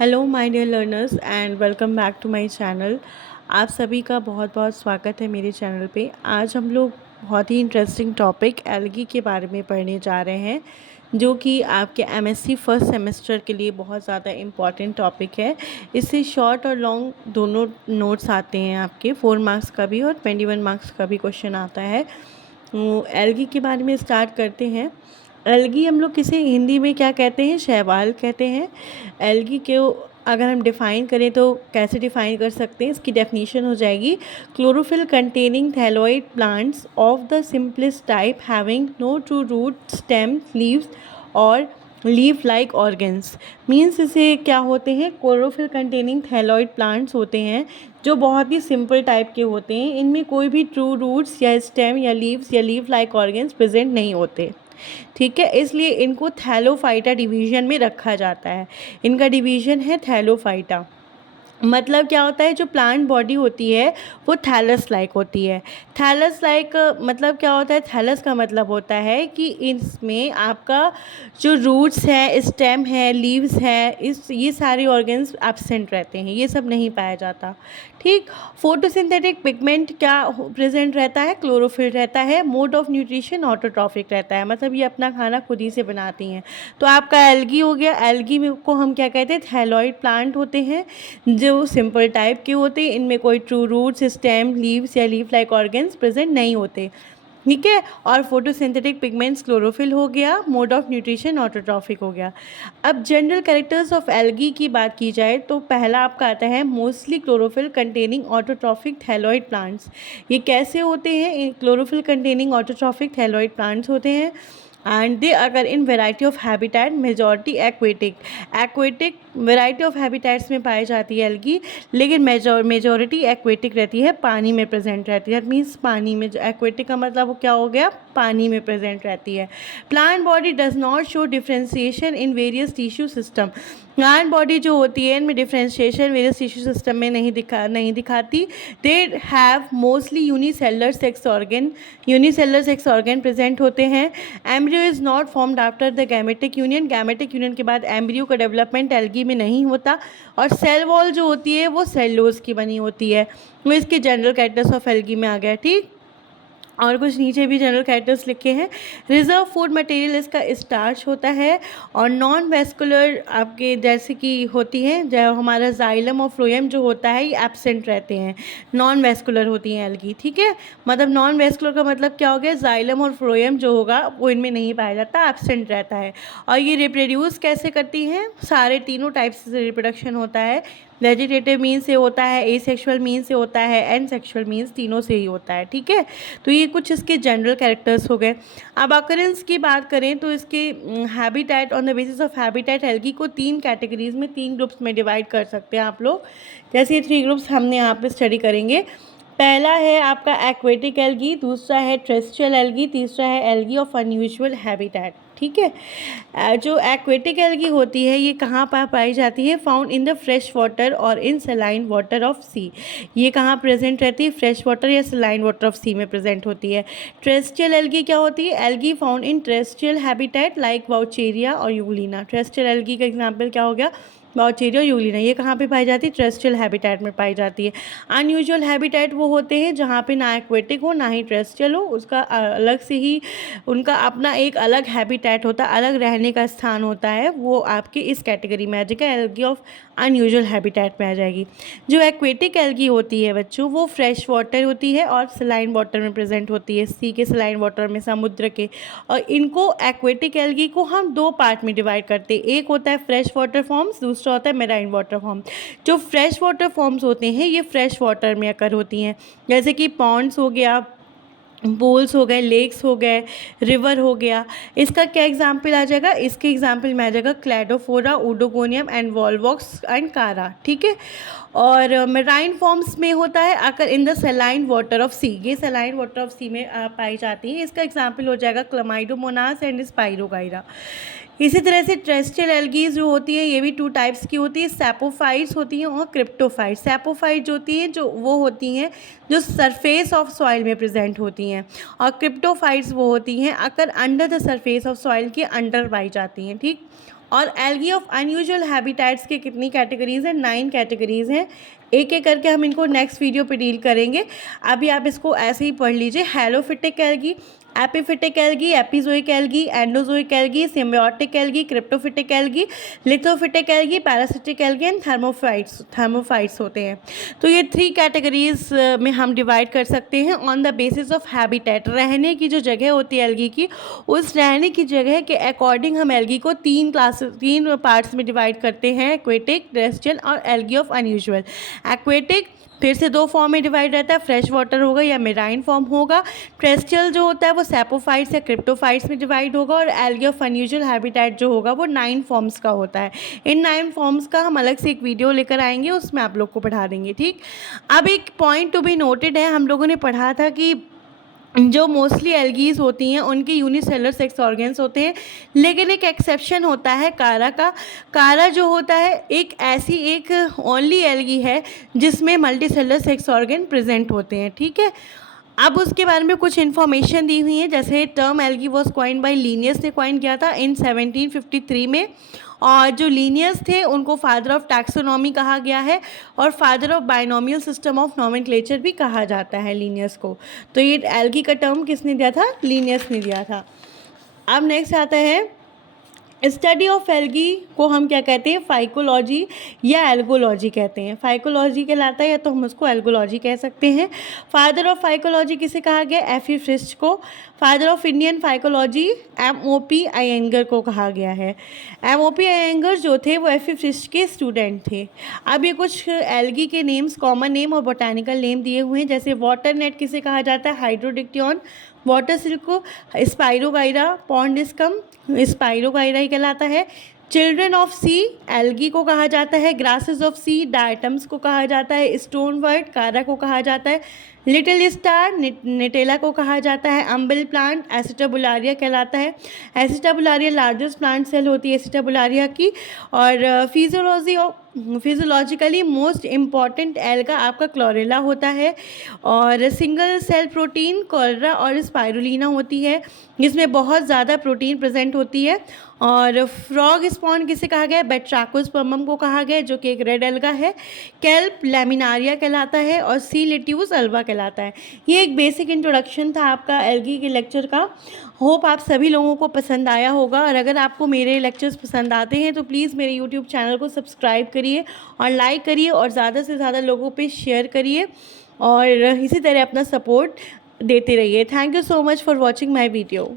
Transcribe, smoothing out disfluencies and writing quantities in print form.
Hello my dear learners and welcome back to my channel. आप सभी का बहुत बहुत स्वागत है मेरे चैनल पे। आज हम लोग बहुत ही इंटरेस्टिंग टॉपिक एल्गी के बारे में पढ़ने जा रहे हैं, जो कि आपके एमएससी फर्स्ट सेमेस्टर के लिए बहुत ज़्यादा इम्पॉर्टेंट टॉपिक है। इससे शॉर्ट और लॉन्ग दोनों नोट्स आते हैं, आपके 4 मार्क्स का भी और 21 मार्क्स का भी क्वेश्चन आता है। एल्गी के बारे में स्टार्ट करते हैं। एल्गी हम लोग किसे हिंदी में क्या कहते हैं? शैवाल कहते हैं। एल्गी को अगर हम डिफ़ाइन करें तो कैसे डिफ़ाइन कर सकते हैं? इसकी डेफिनेशन हो जाएगी chlorophyll containing thalloid plants of the simplest type having no true root stem leaves और लीफ लाइक ऑर्गन्स। मीन्स इसे क्या होते हैं? क्लोरोफिल कंटेनिंग थैलोइड प्लांट्स होते हैं जो बहुत ही सिंपल टाइप के होते हैं। इनमें कोई भी ट्रू रूट्स या स्टेम या लीव्स या लीफ लाइक ऑर्गन्स प्रेजेंट नहीं होते। ठीक है, इसलिए इनको थैलोफाइटा डिवीज़न में रखा जाता है। इनका डिवीज़न है थैलोफाइटा। मतलब क्या होता है, जो प्लांट बॉडी होती है वो थैलस लाइक होती है। थैलस लाइक मतलब क्या होता है? थैलस का मतलब होता है कि इसमें आपका जो रूट्स है, स्टेम है, लीव्स है, ये सारे ऑर्गन्स एब्सेंट रहते हैं, ये सब नहीं पाया जाता। ठीक। फोटोसिंथेटिक पिगमेंट क्या प्रेजेंट रहता है? क्लोरोफिल रहता है। मोड ऑफ न्यूट्रिशन ऑटोट्रॉफिक रहता है, मतलब ये अपना खाना खुद ही से बनाती हैं। तो आपका एल्गी हो गया। एल्गी में को हम क्या कहते हैं? थैलॉइड प्लांट होते हैं जो सिंपल टाइप के होते हैं। इनमें कोई ट्रू रूट्स, स्टेम, लीव्स या लीफ लाइक ऑर्गन्स प्रेजेंट नहीं होते। ठीक है। और फोटोसिंथेटिक पिगमेंट्स क्लोरोफिल हो गया। मोड ऑफ न्यूट्रिशन ऑटोट्रॉफिक हो गया। अब जनरल कैरेक्टर्स ऑफ एल्गी की बात की जाए तो पहला आपका आता है mostly chlorophyll containing autotrophic thalloid plants. ये कैसे होते हैं? Chlorophyll containing autotrophic thalloid plants होते हैं एंड दे अगर इन variety of habitat, majority aquatic variety of habitats में पाई जाती है एल्गी, लेकिन मेजॉरिटी एक्वेटिक रहती है, पानी में प्रेजेंट रहती है। मीन्स पानी में, जो एक्वेटिक का मतलब वो क्या हो गया? पानी में प्रेजेंट रहती है। Plant body does not show differentiation in various tissue system. Plant body जो होती है इनमें डिफ्रेंशिएशन वेरियस टिश्यू सिस्टम में नहीं दिखाती। They have mostly unicellular sex organ present होते हैं। Embryo is not formed after the gametic union. Gametic union के बाद एम्ब्रियो का डेवलपमेंट एल्गी में नहीं होता। और सेल वॉल जो होती है वो सेलुलोज की बनी होती है। वो इसके जनरल कैरेक्टर्स ऑफ एल्गी में आ गया। ठीक। और कुछ नीचे भी जनरल कैरेक्टर्स लिखे हैं। रिजर्व फूड मटेरियल इसका स्टार्च होता है। और नॉन वेस्कुलर आपके जैसे कि होती है, जो हमारा जाइलम और फ्लोएम जो होता है, ये एब्सेंट रहते हैं। नॉन वेस्कुलर होती हैं एल्गी। ठीक है। मतलब नॉन वेस्कुलर का मतलब क्या हो गया? जाइलम और फ्लोएम जो होगा वो इनमें नहीं पाया जाता, एब्सेंट रहता है। और ये रिप्रोड्यूस कैसे करती हैं? सारे तीनों टाइप्स से रिप्रोडक्शन होता है। वेजिटेटिव मीन से होता है, एसेक्सुअल मीन से होता है, एंड सेक्सुअल मीन्स, तीनों से ही होता है। ठीक है। तो ये कुछ इसके जनरल कैरेक्टर्स हो गए। अब अकरेंस की बात करें तो इसके habitat, on the basis of habitat algae को 3 कैटेगरीज में, 3 ग्रुप्स में डिवाइड कर सकते हैं आप लोग। जैसे ये 3 ग्रुप्स हमने यहाँ पे स्टडी करेंगे। पहला है आपका एक्वेटिक एल्गी, दूसरा है टेरेस्ट्रियल एल्गी, तीसरा है एल्गी ऑफ अनयूजुअल हैबिटेट। ठीक है। जो एक्वेटिक एल्गी होती है ये कहाँ पर पाई जाती है? Found in the fresh water और in saline water of sea. ये कहाँ प्रेजेंट रहती है? फ्रेश वाटर या सलाइन वाटर ऑफ सी में प्रेजेंट होती है। टेरेस्ट्रियल एल्गी क्या होती है? Algae found in terrestrial habitat like Vaucheria और यूग्लिना। टेरेस्ट्रियल एल्गी का एग्जाम्पल क्या हो गया? वाउचेरिया और यूग्लिना। ये कहाँ पे पाई जाती है? टेरेस्ट्रियल हैबिटेट में पाई जाती है। अनयूजुअल हैबिटेट वो होते हैं जहाँ पे ना एक्वेटिक हो ना ही टेरेस्ट्रियल हो, उसका अलग से ही उनका अपना एक अलग हैबिटेट होता है, अलग रहने का स्थान होता है। वो आपके इस कैटेगरी में आ जाएगा, एल्गी ऑफ अनयूजुअल हैबिटेट में आ जाएगी। जो एक्वेटिक एल्गी होती है बच्चों, वो फ्रेश वाटर होती है और सलाइन वाटर में प्रेजेंट होती है, सी के सलाइन वाटर में, समुद्र के। और इनको एक्वेटिक एल्गी को हम 2 पार्ट में डिवाइड करते हैं। एक होता है फ्रेश वाटर फॉर्म्स, दूसरा होता है मेराइन वाटर फॉर्म। जो फ्रेश वाटर फॉर्म्स होते हैं ये फ्रेश वाटर में अकर होती हैं, जैसे कि पॉन्ड्स हो गया, पूल्स हो गए, लेक्स हो गए, रिवर हो गया। इसका क्या एग्जाम्पल आ जाएगा? इसके एग्जाम्पल में आ जाएगा cladophora, oedogonium and volvox and chara. ठीक है। और मेराइन फॉर्म्स में होता है occur in the saline water of sea. ये सेलाइन वाटर ऑफ सी में पाई जाती है। इसका एग्जाम्पल हो जाएगा क्लमाइडोमोनास एंड स्पाइरोगाइरा। इसी तरह से टेरेस्ट्रियल एल्गीज जो होती है ये भी 2 टाइप्स की होती है। सैपोफाइट्स होती हैं और क्रिप्टोफाइट्स। सैपोफाइट जो होती हैं, जो वो होती हैं जो सरफेस ऑफ सॉइल में प्रेजेंट होती हैं, और क्रिप्टोफाइट्स वो होती हैं अगर under the surface of soil के अंडर पाई जाती हैं। ठीक। और एल्गी ऑफ अनयूजुअल हैबिटेट्स के कितनी कैटेगरीज हैं? 9 कैटेगरीज हैं। एक एक करके हम इनको नेक्स्ट वीडियो पे डील करेंगे। अभी आप इसको ऐसे ही पढ़ लीजिए। Halophytic algae, epiphytic algae, epizoic algae, endozoic algae, symbiotic algae, cryptophytic algae, lithophytic algae, parasitic algae and thermophytes होते हैं। तो ये 3 कैटेगरीज में हम डिवाइड कर सकते हैं on the basis of habitat. रहने की जो जगह होती है एल्गी की, उस रहने की जगह के अकॉर्डिंग हम एल्गी को 3 पार्ट्स में डिवाइड करते हैं, एक्वेटिक, टेरेस्ट्रियल और एल्गी ऑफ अनयूजुअल। एक्वेटिक फिर से 2 फॉर्म में डिवाइड रहता है, फ्रेश वाटर होगा या मेराइन फॉर्म होगा। टेरेस्ट्रियल जो होता है वो सैपोफाइट्स या क्रिप्टोफाइट्स में डिवाइड होगा, और एल्गी ऑफ अनयूजुअल हैबिटेट जो होगा वो 9 फॉर्म्स का होता है। इन 9 फॉर्म्स का हम अलग से एक वीडियो लेकर आएंगे, उसमें आप लोग को पढ़ा देंगे, ठीक। अब एक पॉइंट टू बी नोटेड है, हम लोगों ने पढ़ा था कि जो मोस्टली एल्गीज होती हैं उनके यूनिसेलुलर सेक्स ऑर्गन्स होते हैं, लेकिन एक एक्सेप्शन होता है कारा का। कारा जो होता है एक ओनली एल्गी है जिसमें मल्टीसेलुलर सेक्स ऑर्गन प्रेजेंट होते हैं, ठीक है। अब उसके बारे में कुछ इन्फॉर्मेशन दी हुई है, जैसे term algae was coined bye Linnaeus ने कॉइन किया था इन 1753 में, और जो लिनियस थे उनको फादर ऑफ टैक्सोनॉमी कहा गया है, और father of binomial system of nomenclature भी कहा जाता है लिनियस को। तो ये एल्गी का टर्म किसने दिया था? लिनियस ने दिया था। अब नेक्स्ट आता है स्टडी ऑफ एल्गी को हम क्या कहते हैं? फाइकोलॉजी या एल्गोलॉजी कहते हैं। फाइकोलॉजी कहलाता है या तो हम उसको एल्गोलॉजी कह सकते हैं। फादर ऑफ फाइकोलॉजी किसे कहा गया? एफी फ्रिस्ट को। Father of Indian phycology MOP Iyengar को कहा गया है। एमओपी अयंगर जो थे वो एफी फ्रिस्ट के स्टूडेंट थे। अब ये कुछ एल्गी के नेम्स, कॉमन नेम और बोटानिकल नेम दिए हुए हैं, जैसे वाटर नेट किसे कहा जाता है? हाइड्रोडिक्टियन। वाटर सिल्क को स्पाइरोगाइरा, पॉन्डिस्कम स्पाइरोगाइरा ही कहलाता है। चिल्ड्रन ऑफ सी एल्गी को कहा जाता है। ग्रासेस ऑफ सी डायटम्स को कहा जाता है। स्टोन वर्ड कारा को कहा जाता है। लिटिल स्टार नेटेला को कहा जाता है। अम्बिल प्लांट एसिटाबुलारिया कहलाता है। एसिटाबुलारिया लार्जेस्ट प्लांट सेल होती है एसिटाबुलारिया की। और फिजियोलॉजिकली मोस्ट इम्पॉर्टेंट एल्गा आपका क्लोरेला होता है, और सिंगल सेल प्रोटीन कोलेरा और स्पाइरुलिना होती है, जिसमें बहुत ज़्यादा प्रोटीन प्रेजेंट होती है। और फ्रॉग स्पॉन किसे कहा गया है? बैट्राकोस्पर्मम को कहा गया है, जो कि एक रेड एल्गा है। कैल्प लैमिनारिया कहलाता है, और सी लिट्यूस अल्वा कहलाता है। ये एक बेसिक इंट्रोडक्शन था आपका एल्गी के लेक्चर का। होप आप सभी लोगों को पसंद आया होगा, और अगर आपको मेरे लेक्चर्स पसंद आते हैं तो प्लीज़ मेरे यूट्यूब चैनल को सब्सक्राइब करिए और लाइक करिए, और ज़्यादा से ज़्यादा लोगों पे शेयर करिए, और इसी तरह अपना सपोर्ट देते रहिए। Thank you so much for watching my video.